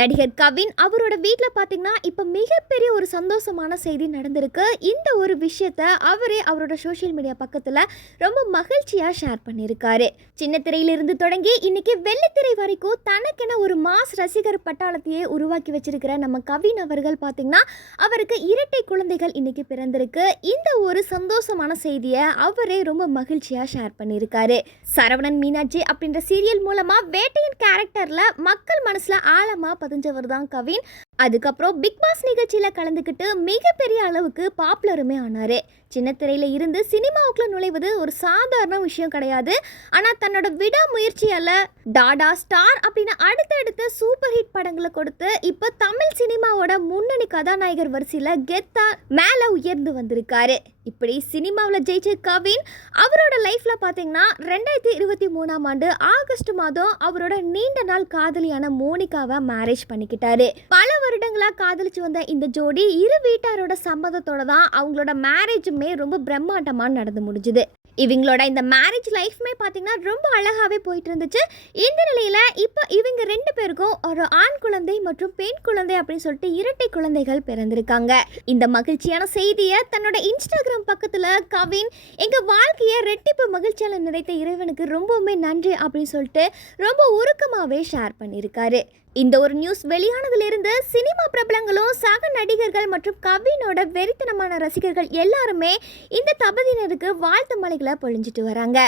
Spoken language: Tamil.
நடிகர் கவின் அவரோட வீட்டில் பார்த்தீங்கன்னா இப்போ மிகப்பெரிய ஒரு சந்தோஷமான செய்தி நடந்திருக்கு. இந்த ஒரு விஷயத்த அவரே அவரோட சோஷியல் மீடியா பக்கத்தில் ரொம்ப மகிழ்ச்சியாக ஷேர் பண்ணியிருக்காரு. சின்ன திரையிலிருந்து தொடங்கி இன்னைக்கு வெள்ளித்திரை வரைக்கும் தனக்கென ஒரு மாஸ் ரசிகர் பட்டாளத்தையே உருவாக்கி வச்சிருக்கிற நம்ம கவின் அவர்கள் பார்த்தீங்கன்னா அவருக்கு இரட்டை குழந்தைகள் இன்னைக்கு பிறந்திருக்கு. இந்த ஒரு சந்தோஷமான செய்தியை அவரே ரொம்ப மகிழ்ச்சியாக ஷேர் பண்ணியிருக்காரு. சரவணன் மீனாட்சி அப்படின்ற சீரியல் மூலமாக வேட்டையின் கேரக்டரில் மக்கள் மனசில் ஆழமாக பதிஞ்சவர் தான் கவின். அதுக்கப்புறம் பிக் பாஸ் நிகழ்ச்சியில் கலந்துக்கிட்டு மிகப்பெரிய அளவுக்கு பாப்புலருமே ஆனார். சின்ன திரையில் இருந்து சினிமாவுக்குள்ள நுழைவது ஒரு சாதாரண விஷயம் கிடையாது. ஆனால் தன்னோட விடாமுயற்சியால் டாடா ஸ்டார் அப்படின்னு அடுத்தடுத்த சூப்பர் ஹிட் படங்களை கொடுத்து இப்போ தமிழ் சினிமாவோட முன்னணி கதாநாயகர் வரிசையில் கெத்தா மேலே உயர்ந்து வந்திருக்காரு. இப்படி சினிமாவில் ஜெயிச்ச கவின் அவரோட லைஃப்பில் பார்த்தீங்கன்னா 2023ஆம் ஆண்டு ஆகஸ்ட் மாதம் அவரோட நீண்ட நாள் காதலியான மோனிகாவை மேரேஜ் பண்ணிக்கிட்டாரு. பல வருடங்களாக காதலிச்சு வந்த இந்த ஜோடி இரு வீட்டாரோட சம்மதத்தோட தான் அவங்களோட மேரேஜுமே ரொம்ப பிரம்மாண்டமாக நடந்து முடிஞ்சுது. இவங்களோட இந்த மேரேஜ் லைஃப்மே பார்த்தீங்கன்னா ரொம்ப அழகாகவே போயிட்டு இருந்துச்சு. இந்த நிலையில் இப்போ இவங்க 2 பேருக்கும் ஒரு ஆண் குழந்தை மற்றும் பெண் குழந்தை அப்படின்னு சொல்லிட்டு இரட்டை குழந்தைகள் பிறந்திருக்காங்க. இந்த மகிழ்ச்சியான செய்தியை தன்னோட இன்ஸ்டாகிராம் பக்கத்தில் கவின் எங்கள் வாழ்க்கையை ரெட்டிப்பு மகிழ்ச்சியால் நிறைத்த இறைவனுக்கு ரொம்பவுமே நன்றி அப்படின்னு சொல்லிட்டு ரொம்ப உருக்கமாகவே ஷேர் பண்ணியிருக்காரு. இந்த ஒரு நியூஸ் வெளியானதிலிருந்து சினிமா பிரபலங்களும் சக நடிகர்கள் மற்றும் கவினோட வெறித்தனமான ரசிகர்கள் எல்லாருமே இந்த தம்பதியினருக்கு வாழ்த்து மலைகளை பொழிஞ்சிட்டு வராங்க.